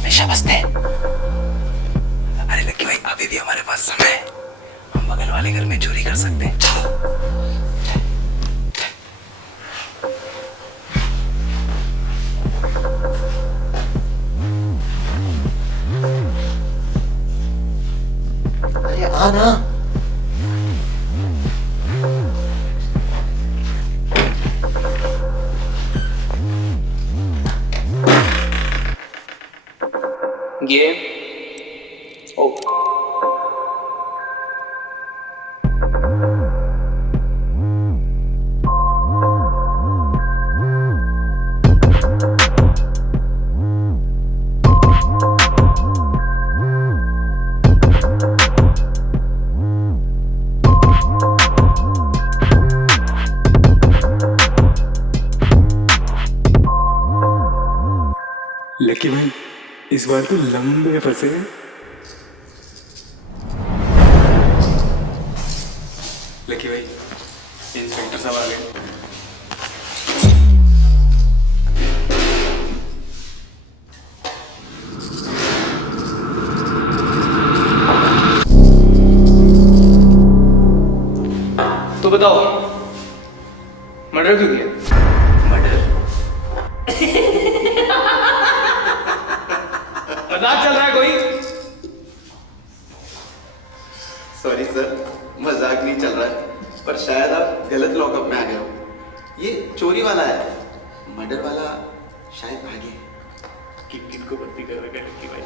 हमेशा बचते हैं। अरे लक्की भाई अभी भी हमारे पास समय है, हम बगल वाले घर में चोरी कर सकते हैं। चलो। अरे आना। Game over. लकी भाई इस बार तो लंबे फंसे हैं। लकी भाई इंस्पेक्टर साहब आ गए। तो बताओ मर्डर क्यों किया? मजाक चल रहा है कोई? सॉरी सर, मजाक नहीं चल रहा है, पर शायद आप गलत लॉकअप में आ गए हो। ये चोरी वाला है, मर्डर वाला शायद भागे। किन को भर्ती कर रखा है लकी भाई?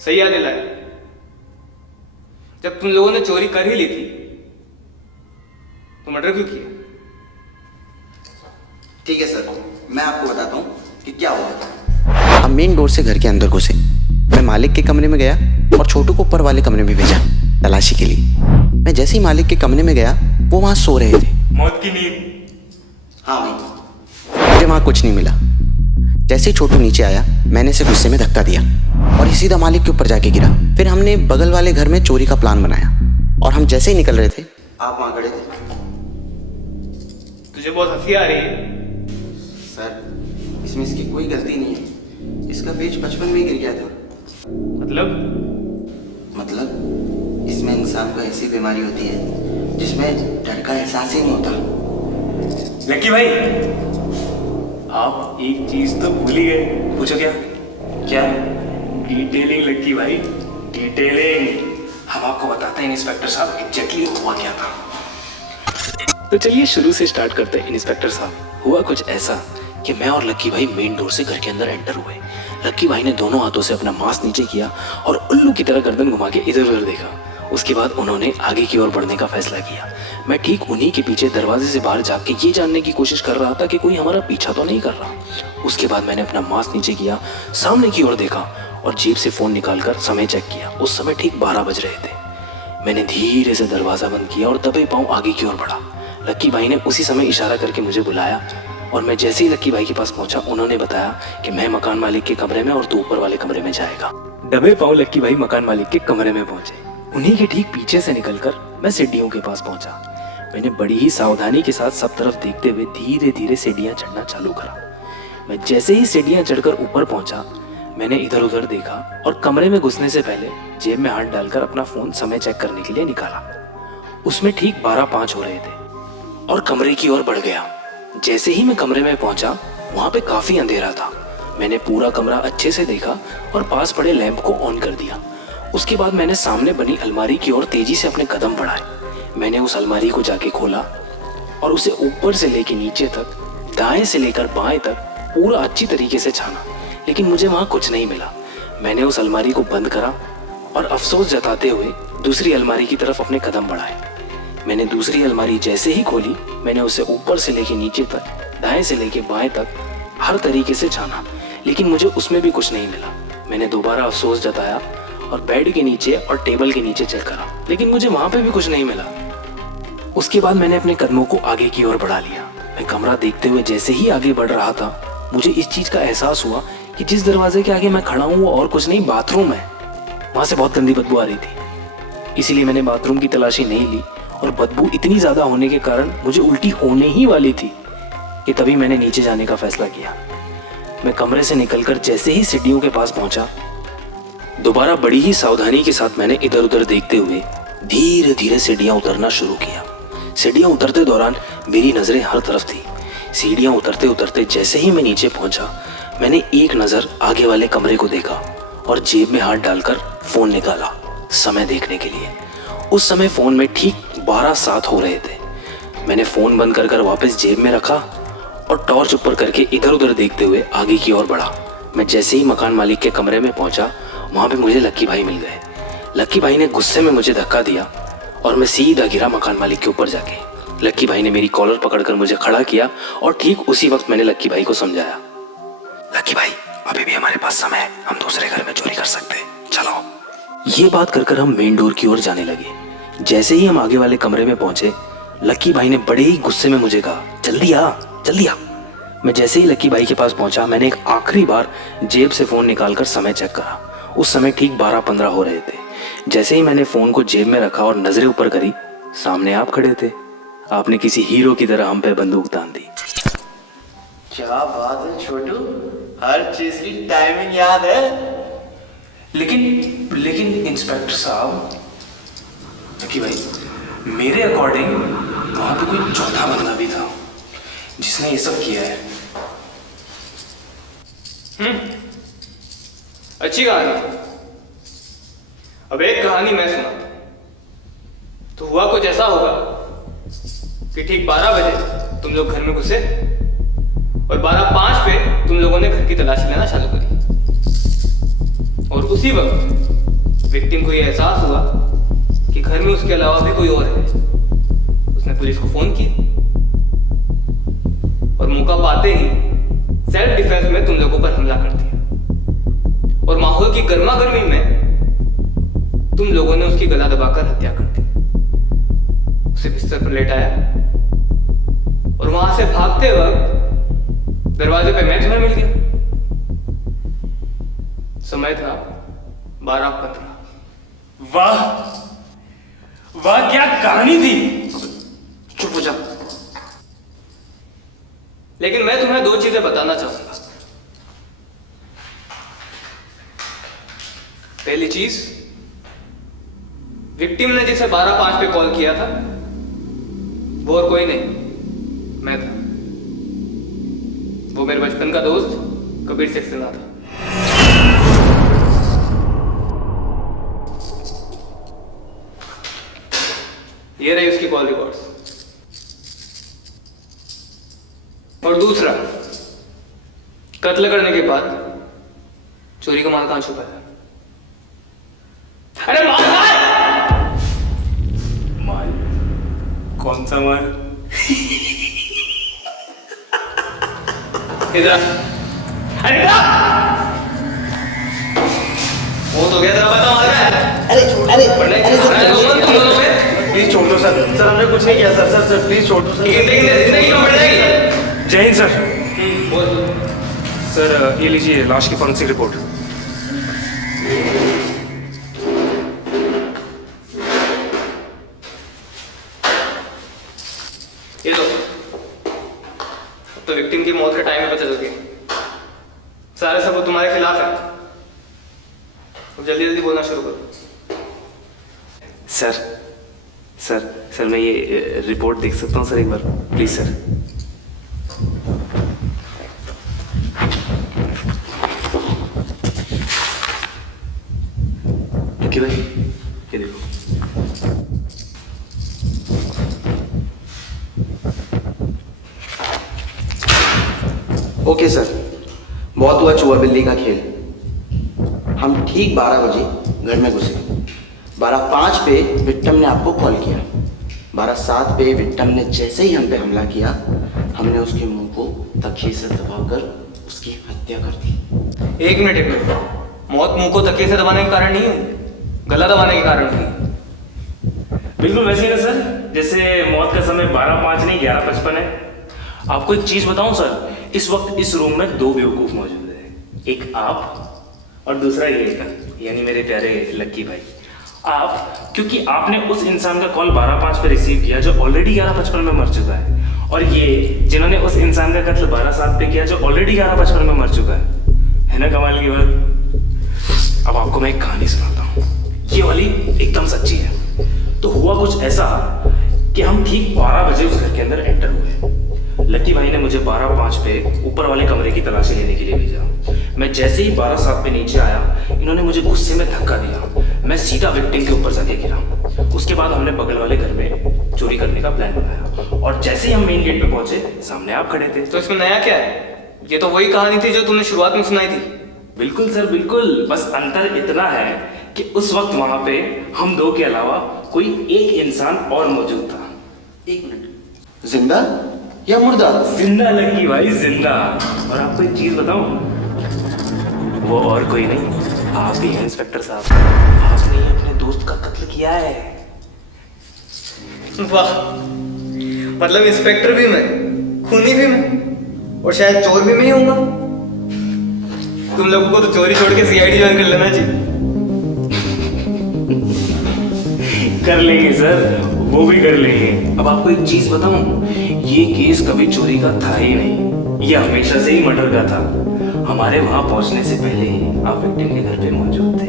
सही याद दिलाया। जब तुम लोगों ने चोरी कर ही ली थी तो मर्डर क्यों किया? ठीक है सर, मैं आपको बताता हूँ कि क्या हुआ था। हम मेन डोर से घर के अंदर घुसे। मैं मालिक के कमरे में गया और छोटू को ऊपर वाले कमरे में भेजा तलाशी के लिए। मैं जैसे ही मालिक के कमरे में गया वो वहां सो रहे थे। मौत की नींद। हाँ भाई। मुझे वहां कुछ नहीं मिला। जैसे ही छोटू नीचे आया मैंने इसे गुस्से में धक्का दिया और ये सीधा मालिक के ऊपर जाके गिरा। फिर हमने बगल वाले घर में चोरी का प्लान बनाया और हम जैसे ही निकल रहे थे आप वहां खड़े थे। तुझे बहुत हंसी आ रही है। सर इसमें इसकी कोई गलती नहीं है, इसका पेज बचपन में ही गिर गया था। मतलब इसमें इंसान को ऐसी बीमारी होती है जिसमें डर का एहसास ही नहीं होता। लकी भाई आप एक चीज तो भूल ही गए। पूछो क्या? क्या? डिटेलिंग लकी भाई, डिटेलिंग। हम आपको बताते हैं इंस्पेक्टर साहब एग्जैक्टली हुआ क्या था। तो चलिए शुरू से स्टार्ट करते हैं इंस्पेक्टर साहब। हुआ कुछ ऐसा कि मैं और लक्की भाई मेन डोर से घर के अंदर एंटर हुए। लक्की भाई ने दोनों हाथों से अपना मास्क नीचे किया और उल्लू की तरह गर्दन घुमा के इधर उधर देखा। उसके बाद उन्होंने आगे की ओर बढ़ने का फैसला किया। मैं ठीक उन्हीं के पीछे दरवाजे से बाहर जाग के ये जानने की कोशिश कर रहा था कि कोई हमारा पीछा तो नहीं कर रहा। उसके बाद मैंने अपना मास्क नीचे किया, सामने की ओर देखा और जेब से फोन निकालकर समय चेक किया। उस समय ठीक 12 बज रहे थे। मैंने धीरे से दरवाजा बंद किया और दबे पांव आगे की ओर बढ़ा। लक्की भाई ने उसी समय इशारा करके मुझे बुलाया और मैं जैसे ही लक्की भाई के पास पहुंचा उन्होंने बताया कि मैं मकान मालिक के कमरे में और तू ऊपर वाले कमरे में जाएगा। दबे पांव लक्की भाई मकान मालिक के कमरे में पहुंचे। उन्हीं के ठीक पीछे से निकलकर मैं सीढ़ियों के पास पहुंचा। मैंने बड़ी ही सावधानी के साथ सब तरफ देखते हुए धीरे धीरे सीढ़ियां चढ़ना चालू करा। मैं जैसे ही सीढ़ियां चढ़कर ऊपर पहुंचा मैंने इधर उधर देखा और कमरे में घुसने से पहले जेब में हाथ डालकर अपना फोन समय चेक करने के लिए निकाला। उसमें ठीक 12:05 हो रहे थे और कमरे की ओर बढ़ गया। जैसे ही मैं कमरे में पहुंचा वहां पे काफी अंधेरा था। मैंने पूरा कमरा अच्छे से देखा और पास पड़े लैंप को ऑन कर दिया। उसके बाद मैंने सामने बनी अलमारी की ओर तेजी से अपने कदम बढ़ाए। मैंने उस अलमारी को जाके खोला और उसे ऊपर से लेकर नीचे तक, दाएं से लेकर बाएं तक पूरा अच्छी तरीके से छाना, लेकिन मुझे वहां कुछ नहीं मिला। मैंने उस अलमारी को बंद करा और अफसोस जताते हुए दूसरी अलमारी की तरफ अपने कदम बढ़ाए। मैंने दूसरी अलमारी जैसे ही खोली मैंने उसे ऊपर से लेकर नीचे तक, दाएं से लेकर बाएं तक हर तरीके से छाना, लेकिन मुझे उसमें भी कुछ नहीं मिला। मैंने दोबारा अफसोस जताया और बेड के नीचे और टेबल के नीचे चेक करा, लेकिन मुझे वहां पे भी कुछ नहीं मिला। उसके बाद मैंने अपने कदमों को आगे की ओर बढ़ा लिया। मैं कमरा देखते हुए जैसे ही आगे बढ़ रहा था मुझे इस चीज का एहसास हुआ कि जिस दरवाजे के आगे मैं खड़ा हूँ वो और कुछ नहीं बाथरूम है। वहां से बहुत गंदी बदबू आ रही थी, इसीलिए मैंने बाथरूम की तलाशी नहीं ली और बदबू इतनी ज्यादा होने के कारण मुझे उल्टी होने ही वाली थी। कि तभी मैंने नीचे जाने का फैसला किया। मैं कमरे से निकलकर जैसे ही सीढ़ियों के पास पहुंचा, दोबारा बड़ी ही सावधानी के साथ मैंने इधर उधर देखते हुए धीरे धीरे सीढ़ियां उतरना शुरू किया। सीढ़ियां उतरते दौरान मेरी नजरें हर तरफ थी। सीढ़ियां उतरते उतरते जैसे ही मैं नीचे पहुंचा, मैंने एक नजर आगे वाले कमरे को देखा और जेब में हाथ डालकर फोन निकाला समय देखने के लिए। उस समय फोन में ठीक 12:07 हो रहे थे। मैंने फोन बंद कर वापस जेब में रखा और टॉर्च ऊपर करके इधर उधर देखते हुए आगे की ओर बढ़ा। मैं जैसे ही मकान मालिक के कमरे में पहुंचा, वहां पे मुझे लक्की भाई मिल गए। लक्की भाई ने गुस्से में मुझे धक्का दिया और मैं सीधा गिरा मकान मालिक के ऊपर जाके। लक्की भाई ने मेरी कॉलर पकड़कर मुझे खड़ा किया और ठीक उसी वक्त मैंने लक्की भाई को समझाया, लकी भाई अभी भी हमारे पास समय है, हम दूसरे घर में चोरी कर सकते हैं, चलो। ये बात कर हम मेन डोर की ओर जाने लगे। जैसे ही हम आगे वाले कमरे में पहुंचे, लक्की भाई ने बड़े ही गुस्से में मुझे कहा, जल्दी आ जल्दी आ। मैं जैसे ही लक्की भाई के पास पहुंचा, मैंने एक आखिरी बार जेब से फोन निकालकर समय चेक करा। उस समय ठीक 12:15 हो रहे थे। जैसे ही मैंने फोन को जेब में रखा और नजरें ऊपर करी, सामने आप खड़े थे। आपने किसी हीरो की तरह हम पे बंदूक तान दी। क्या बात है छोटू, हर चीज की टाइमिंग याद है। लेकिन इंस्पेक्टर साहब, लकी भाई, मेरे अकॉर्डिंग वहां पे कोई चौथा बंदा भी था जिसने ये सब किया है। अच्छी कहानी। अब एक कहानी मैं सुना। तो हुआ कुछ ऐसा होगा कि ठीक 12 बजे तुम लोग घर में घुसे और 12:05 पे तुम लोगों ने घर की तलाशी लेना चालू करी। और उसी वक्त विक्टिम को यह एहसास हुआ कि घर में उसके अलावा भी कोई और है। उसने पुलिस को फोन किया और मौका पाते ही सेल्फ डिफेंस में तुम लोगों पर हमला कर दिया। और माहौल की गर्मा गर्मी में तुम लोगों ने उसकी गला दबाकर हत्या कर दी। उसे बिस्तर पर लेटाया और वहां से भागते वक्त दरवाजे पे मैं तुम्हें मिल गया। समय था 12:15। वाह वाह, क्या कहानी थी। चुप हो जा। लेकिन मैं तुम्हें 2 चीजें बताना चाहूंगा। पहली चीज, विक्टिम ने जिसे 12:05 पे कॉल किया था वो और कोई नहीं, मैं था। वो मेरे बचपन का दोस्त कबीर सक्सेना था। ये रही उसकी कॉल रिकॉर्ड्स। और दूसरा, कत्ल करने के बाद चोरी का माल कहां छुपा है? अरे माल माल? कौन सा माल? इधर। अरे वो तो गया, तेरा बता माल है। प्लीज छोड़ दो सर, हमने कुछ नहीं किया सर प्लीज छोड़ दो सर। जिंदगी में बढ़ जाएगी। जय हिंद सर। बोल। सर ये लीजिए लाश की फॉरेंसिक रिपोर्ट। ये लो। तो विक्टिम की मौत का टाइम भी पता चल गया। सारे सबूत तुम्हारे खिलाफ है। अब जल्दी जल्दी बोलना शुरू करो। सर मैं ये रिपोर्ट देख सकता हूँ सर एक बार, प्लीज सर। लकी भाई ये देखो। ओके सर, बहुत हुआ चूहा बिल्ली का खेल। हम ठीक 12 बजे घर में घुसे। 12:05 पे विक्टिम ने आपको कॉल किया। 12:07 पे विक्टिम ने जैसे ही हम पे हमला किया, हमने उसके मुंह को तकिए से दबाकर उसकी हत्या कर दी। एक मिनट। मौत मुंह को तकिए से दबाने के कारण नहीं हुई, गला दबाने के कारण हुई। बिल्कुल वैसे ही ना सर, जैसे मौत का समय 12:05 नहीं 11:55 है। आपको एक चीज बताऊं सर, इस वक्त इस रूम में 2 बेवकूफ मौजूद है। एक आप और दूसरा ये, यानी मेरे प्यारे लक्की भाई। आप, क्योंकि आपने उस इंसान का कॉल 12:05 पे रिसीव किया जो ऑलरेडी 11:55 में मर चुका है, और ये जिन्होंने उस इंसान का कत्ल 12/7 पे किया जो ऑलरेडी 11/55 में मर चुका है ना कमाल की बात। अब आपको मैं एक कहानी सुनाता हूँ, ये वाली एकदम सच्ची है। तो हुआ कुछ ऐसा कि हम ठीक 12 बजे उस घर के अंदर एंटर हुए। लकी भाई ने मुझे 12:05 पे ऊपर वाले कमरे की तलाशी लेने के लिए भेजा। मैं जैसे ही 12:07 पे नीचे आया, इन्होंने मुझे गुस्से में धक्का दिया। मैं सीधा विक्टिम के ऊपर जाके गिरा। उसके बाद हमने बगल वाले घर में चोरी करने का प्लान बनाया और जैसे ही हम मेन गेट पे पहुंचे, सामने आप खड़े थे। तो इसमें नया क्या है? ये तो वही कहानी थी जो तुमने शुरुआत में सुनाई थी। बिल्कुल सर बिल्कुल, बस अंतर इतना है कि उस वक्त वहां पे हम दो के अलावा कोई एक इंसान और मौजूद था। एक मिनट, जिंदा या मुर्दा? जिंदा लकी भाई, जिंदा। और आपको एक चीज बताऊं, वो और कोई नहीं, आप ही हैं इंस्पेक्टर साहब। आपने ही अपने दोस्त का कत्ल किया है। वाह, मतलब इंस्पेक्टर भी मैं, खूनी भी मैं, और शायद चोर भी मैं ही होऊंगा। तुम लोगों को तो चोरी छोड़ के सीआईडी ज्वाइन कर लेना चाहिए। कर लेंगे सर, वो भी कर लेंगे। अब आपको एक चीज बताऊं, ये केस कभी चोरी का था ही नहीं, ये हमेशा से ही मर्डर का था। हमारे वहां पहुंचने से पहले ही आप विक्टिम के घर पे मौजूद थे।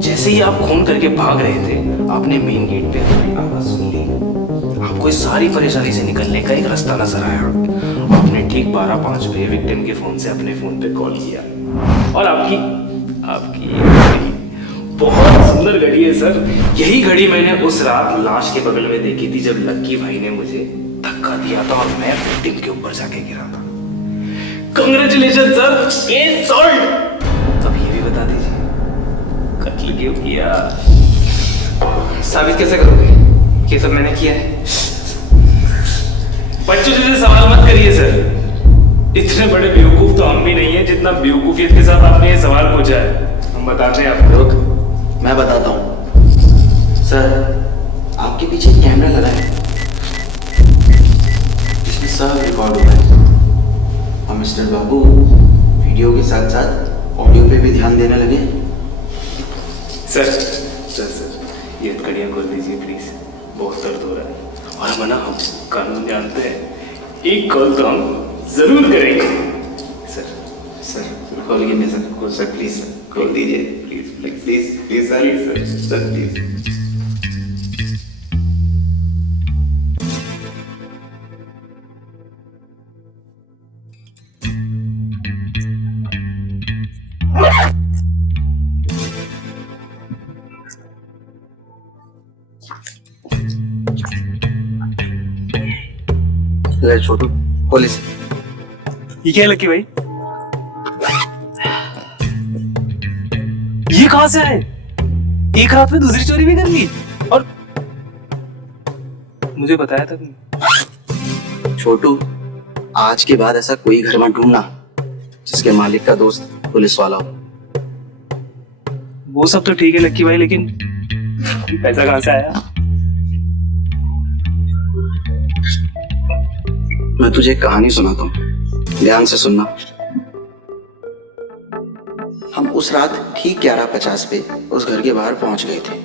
जैसे ही आप खून करके भाग रहे थे, आपने मेन गेट पे हमारी आवाज सुन ली। आपको इस सारी परेशानी से निकलने का एक रास्ता नजर आया। आपने ठीक 12:05 पे विक्टिम के फोन से अपने फोन पे कॉल किया और आपकी बहुत सुंदर घड़ी है सर। यही घड़ी मैंने उस रात लाश के बगल में देखी थी जब लक्की भाई ने मुझे धक्का दिया था और मैं विक्टिम के ऊपर जाके गिरा था। Congratulation sir, case solved. अब ये भी बता दीजिए, कत्ल क्यों किया? साबित कैसे करोगे ये सब मैंने किया है? बच्चों जैसे सवाल मत करिए सर। इतने बड़े बेवकूफ तो हम भी नहीं है जितना बेवकूफियत के साथ आपने ये सवाल पूछा है। हम बताते हैं आपको। मैं बताता हूँ सर, आपके पीछे एक कैमरा लगा है जिसमें सब रिकॉर्ड हो रहा है। और मिस्टर बाबू वीडियो के साथ साथ ऑडियो पे भी ध्यान देने लगे। सर सर सर, ये घड़ियाँ खोल दीजिए प्लीज, बहुत दर्द हो रहा है। और हम ना, हम कानून जानते हैं, एक कॉल तो हम जरूर करेंगे। सर सर खोलिए सर प्लीज सर, खोल दीजिए please please please sir please. ले छोटू, खोले से। ये क्या है लकी भाई? ये कहां से आए? एक रात में दूसरी चोरी भी कर ली और मुझे बताया था तुमने। छोटू, आज के बाद ऐसा कोई घर मत ढूंढना जिसके मालिक का दोस्त पुलिस वाला हो। वो सब तो ठीक है लक्की भाई, लेकिन पैसा कहां से आया? मैं तुझे एक कहानी सुनाता हूँ, ध्यान से सुनना। हम उस रात ठीक 11:50 पे उस घर के बाहर पहुंच गए थे,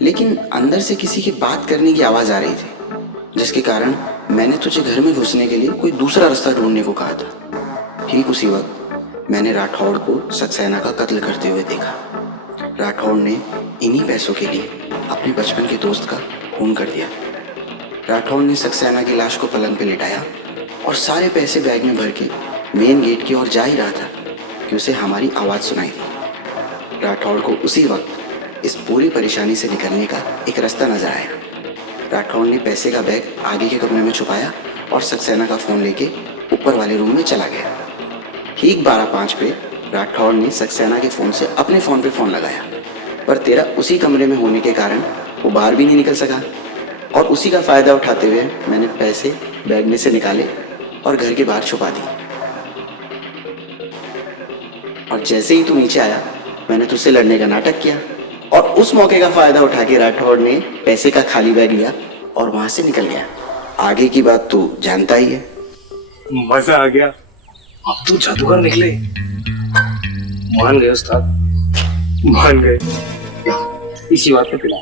लेकिन अंदर से किसी की बात करने की आवाज आ रही थी, जिसके कारण मैंने तुझे घर में घुसने के लिए कोई दूसरा रास्ता ढूंढने को कहा था। ठीक उसी वक्त मैंने राठौड़ को सक्सेना का कत्ल करते हुए देखा। राठौड़ ने इन्हीं पैसों के लिए अपने बचपन के दोस्त का खून कर दिया। राठौड़ ने सक्सेना की लाश को पलंग पे लिटाया और सारे पैसे बैग में भर के मेन गेट की ओर जा ही रहा था कि उसे हमारी आवाज़ सुनाई दी। राठौड़ को उसी वक्त इस पूरी परेशानी से निकलने का एक रास्ता नजर आया। राठौड़ ने पैसे का बैग आगे के कमरे में छुपाया और सक्सेना का फ़ोन लेके ऊपर वाले रूम में चला गया। ठीक 12:05 पे राठौड़ ने सक्सेना के फ़ोन से अपने फ़ोन पे फ़ोन लगाया, पर तेरा उसी कमरे में होने के कारण वो बाहर भी नहीं निकल सका। और उसी का फ़ायदा उठाते हुए मैंने पैसे बैग में से निकाले और घर के बाहर छुपा दी। और जैसे ही तू नीचे आया, मैंने तुझसे लड़ने का नाटक किया और उस मौके का फ़ायदा उठा के राठौड़ ने पैसे का खाली बैग लिया और वहाँ से निकल गया। आगे की बात तू जानता ही है। मजा आ गया, अब तो जादूगर निकले। मान गए उस्ताद, मान गए। इसी बात पे पिला।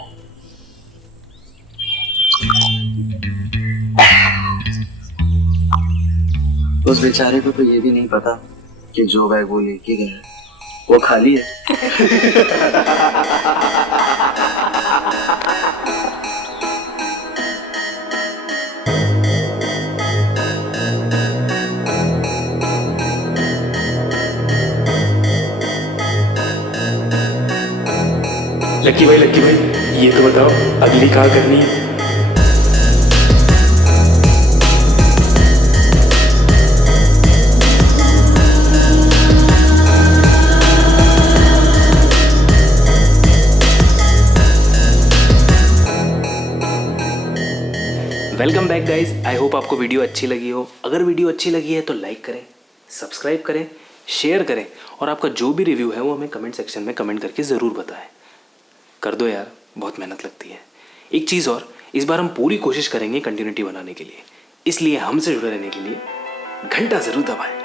उस बेचारे को तो ये भी नहीं पता कि जो बैग वो लेके गया है वो खाली है। लक्की भाई ये तो बताओ अगली कहाँ करनी है? Welcome back guys, I hope आपको वीडियो अच्छी लगी हो। अगर वीडियो अच्छी लगी है तो लाइक करें, सब्सक्राइब करें, शेयर करें और आपका जो भी रिव्यू है वो हमें कमेंट सेक्शन में कमेंट करके ज़रूर बताएं। कर दो यार, बहुत मेहनत लगती है। एक चीज़ और, इस बार हम पूरी कोशिश करेंगे कंटिन्यूटी बनाने के लिए, इसलिए हमसे जुड़े रहने के लिए घंटा ज़रूर दबाएं।